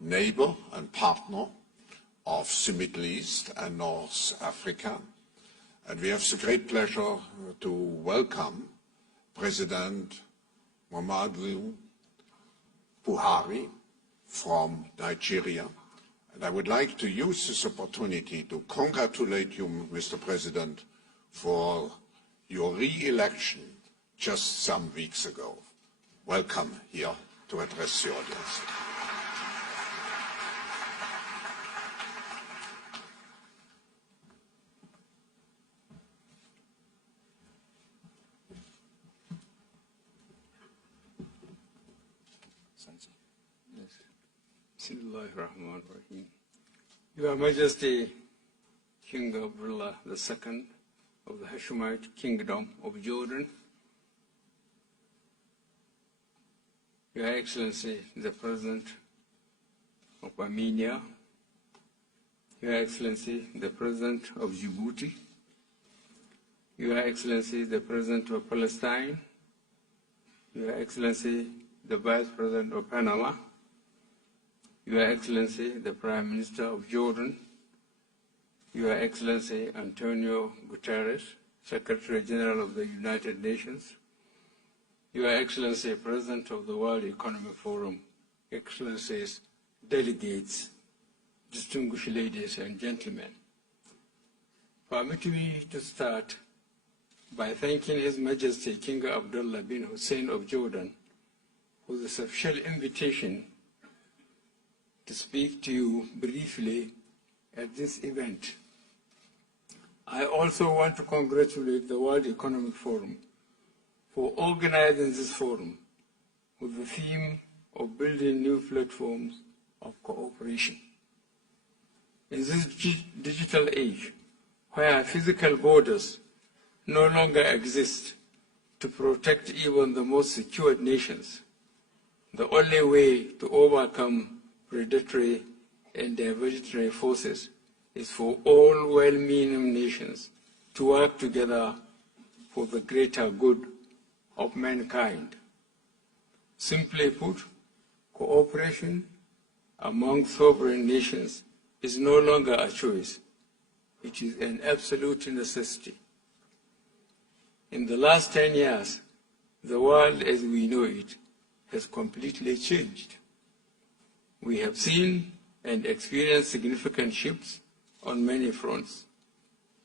neighbor and partner of the Middle East and North Africa. And we have the great pleasure to welcome President Muhammadu Buhari from Nigeria. And I would like to use this opportunity to congratulate you, Mr. President, for your re-election just some weeks ago. Welcome here to address the audience. Bismillahirrahmanirrahim. Your Majesty, King Abdullah II of the Hashemite Kingdom of Jordan, Your Excellency, the President of Armenia, Your Excellency, the President of Djibouti, Your Excellency, the President of Palestine, Your Excellency, the Vice President of Panama, Your Excellency, the Prime Minister of Jordan, Your Excellency Antonio Guterres, Secretary General of the United Nations, Your Excellency, President of the World Economic Forum, Excellencies, delegates, distinguished ladies and gentlemen. Permit me to start by thanking His Majesty King Abdullah bin Hussein of Jordan for the special invitation to speak to you briefly at this event. I also want to congratulate the World Economic Forum for organizing this forum with the theme of building new platforms of cooperation. In this digital age, where physical borders no longer exist to protect even the most secured nations, the only way to overcome predatory and diversionary forces is for all well-meaning nations to work together for the greater good of mankind. Simply put, cooperation among sovereign nations is no longer a choice. It is an absolute necessity. In the last 10 years, the world as we know it has completely changed. We have seen and experienced significant shifts on many fronts: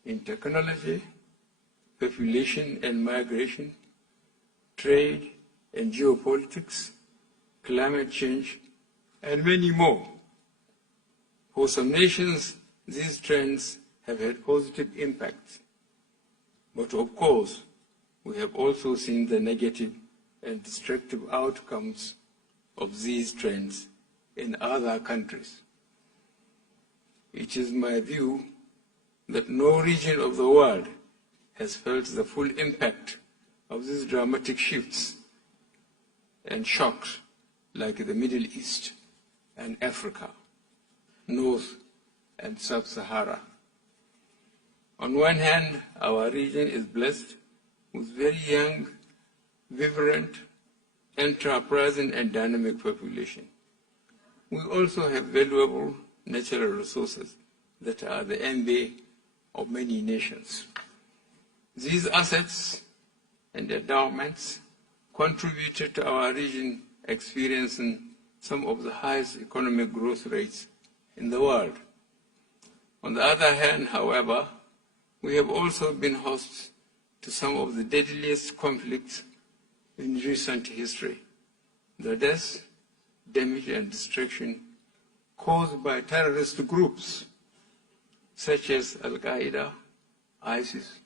in technology, population and migration, trade and geopolitics, climate change, and many more. For some nations, these trends have had positive impacts. But of course, we have also seen the negative and destructive outcomes of these trends in other countries. It is my view that no region of the world has felt the full impact of these dramatic shifts and shocks like the Middle East and Africa, North and Sub-Sahara. On one hand, our region is blessed with very young, vibrant, enterprising and dynamic population. We also have valuable natural resources that are the envy of many nations. These assets and endowments contributed to our region experiencing some of the highest economic growth rates in the world. On the other hand, however, we have also been hosts to some of the deadliest conflicts in recent history. The death, damage and destruction caused by terrorist groups such as Al-Qaeda, ISIS,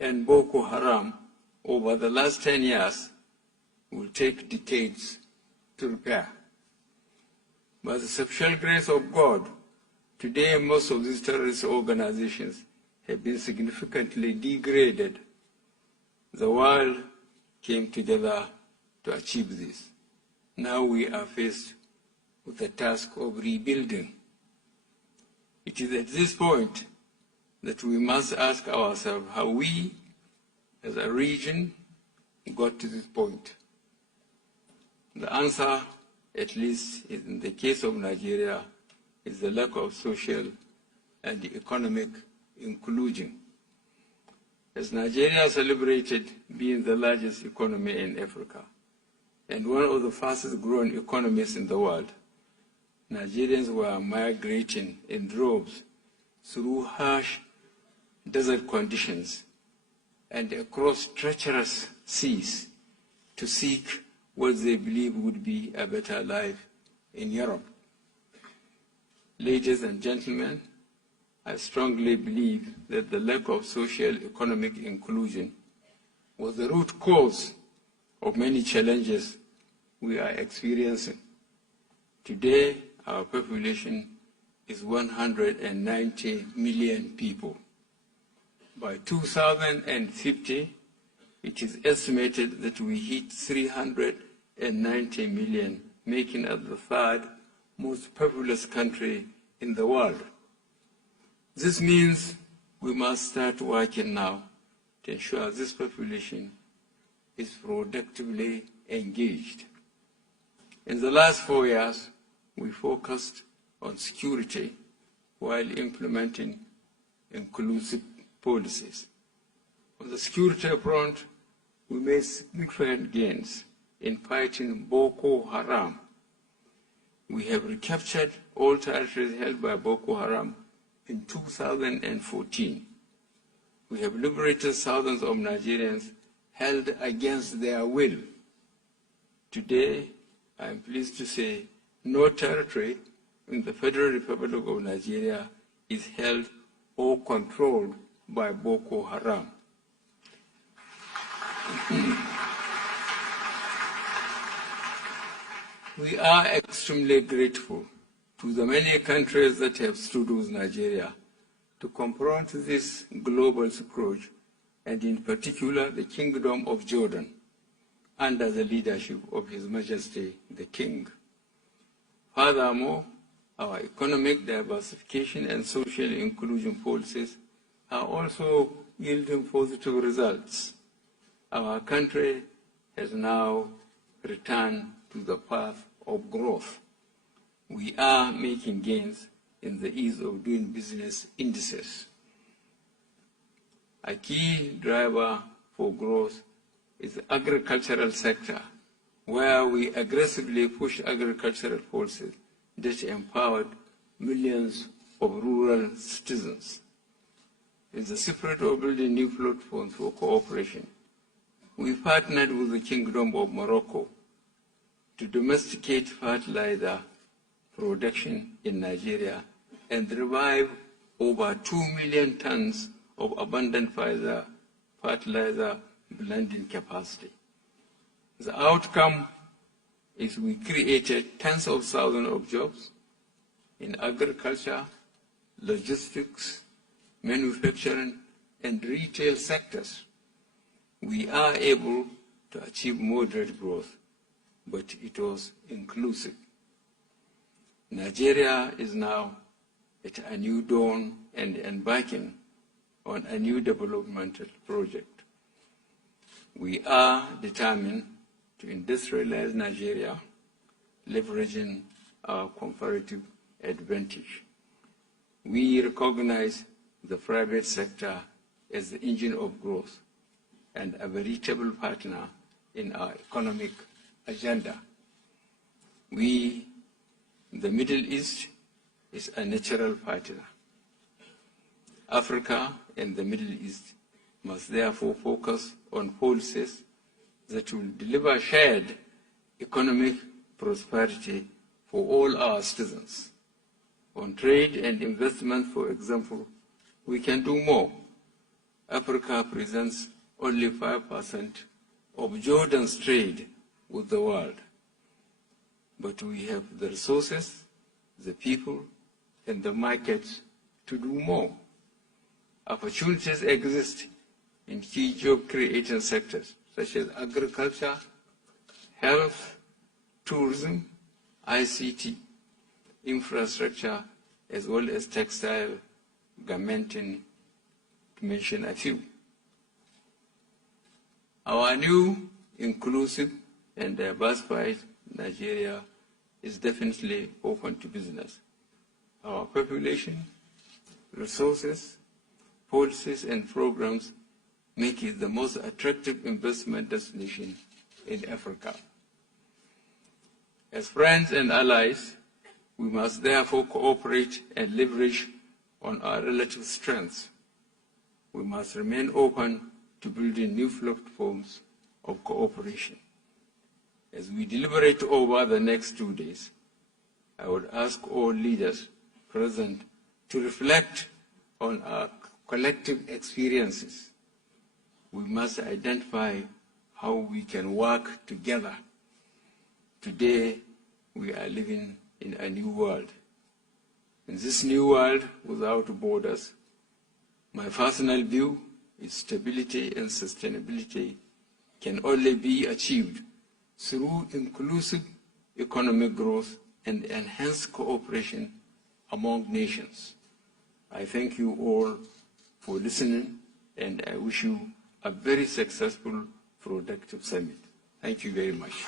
and Boko Haram over the last 10 years will take decades to repair. By the special grace of God, today most of these terrorist organizations have been significantly degraded. The world came together to achieve this. Now we are faced with the task of rebuilding. It is at this point that we must ask ourselves how we, as a region, got to this point. The answer at least in the case of Nigeria, is the lack of social and economic inclusion. As Nigeria celebrated being the largest economy in Africa and one of the fastest growing economies in the world, Nigerians were migrating in droves through harsh desert conditions and across treacherous seas to seek what they believe would be a better life in Europe. Ladies and gentlemen, I strongly believe that the lack of social economic inclusion was the root cause of many challenges we are experiencing. Today, our population is 190 million people. By 2050, it is estimated that we hit 390 million, making us the third most populous country in the world. This means we must start working now to ensure this population is productively engaged. In the last 4 years, we focused on security while implementing inclusive policies. On the security front, we made significant gains in fighting Boko Haram. We have recaptured all territories held by Boko Haram in 2014. We have liberated thousands of Nigerians held against their will. Today, I am pleased to say no territory in the Federal Republic of Nigeria is held or controlled by Boko Haram. We are extremely grateful to the many countries that have stood with Nigeria to confront this global scourge, and in particular the Kingdom of Jordan, under the leadership of His Majesty the King. Furthermore, our economic diversification and social inclusion policies are also yielding positive results. Our country has now returned to the path of growth. We are making gains in the ease of doing business indices. A key driver for growth is the agricultural sector, where we aggressively push agricultural policies that empowered millions of rural citizens. In the spirit of building new platforms for cooperation, we partnered with the Kingdom of Morocco to domesticate fertilizer production in Nigeria and revive over 2 million tons of abundant fertilizer blending capacity. The outcome is we created tens of thousands of jobs in agriculture, logistics, manufacturing, and retail sectors. We are able to achieve moderate growth, but it was inclusive. Nigeria is now at a new dawn and embarking on a new developmental project. We are determined to industrialize Nigeria, leveraging our comparative advantage. We recognize the private sector as the engine of growth and a veritable partner in our economic agenda. The Middle East is a natural partner. Africa and the Middle East must therefore focus on policies that will deliver shared economic prosperity for all our citizens. On trade and investment, for example, we can do more. Africa presents only 5% of Jordan's trade with the world. But we have the resources, the people, and the markets to do more. Opportunities exist in key job-creating sectors such as agriculture, health, tourism, ICT, infrastructure, as well as textile, garmenting, to mention a few. Our new inclusive and diversified Nigeria is definitely open to business. Our population, resources, policies, and programs make it the most attractive investment destination in Africa. As friends and allies, we must therefore cooperate and leverage on our relative strengths. We must remain open to building new platforms of cooperation. As we deliberate over the next 2 days, I would ask all leaders present to reflect on our collective experiences. We must identify how we can work together. Today, we are living in a new world. In this new world without borders, my personal view is stability and sustainability can only be achieved through inclusive economic growth and enhanced cooperation among nations. I thank you all for listening, and I wish you a very successful, productive summit. Thank you very much.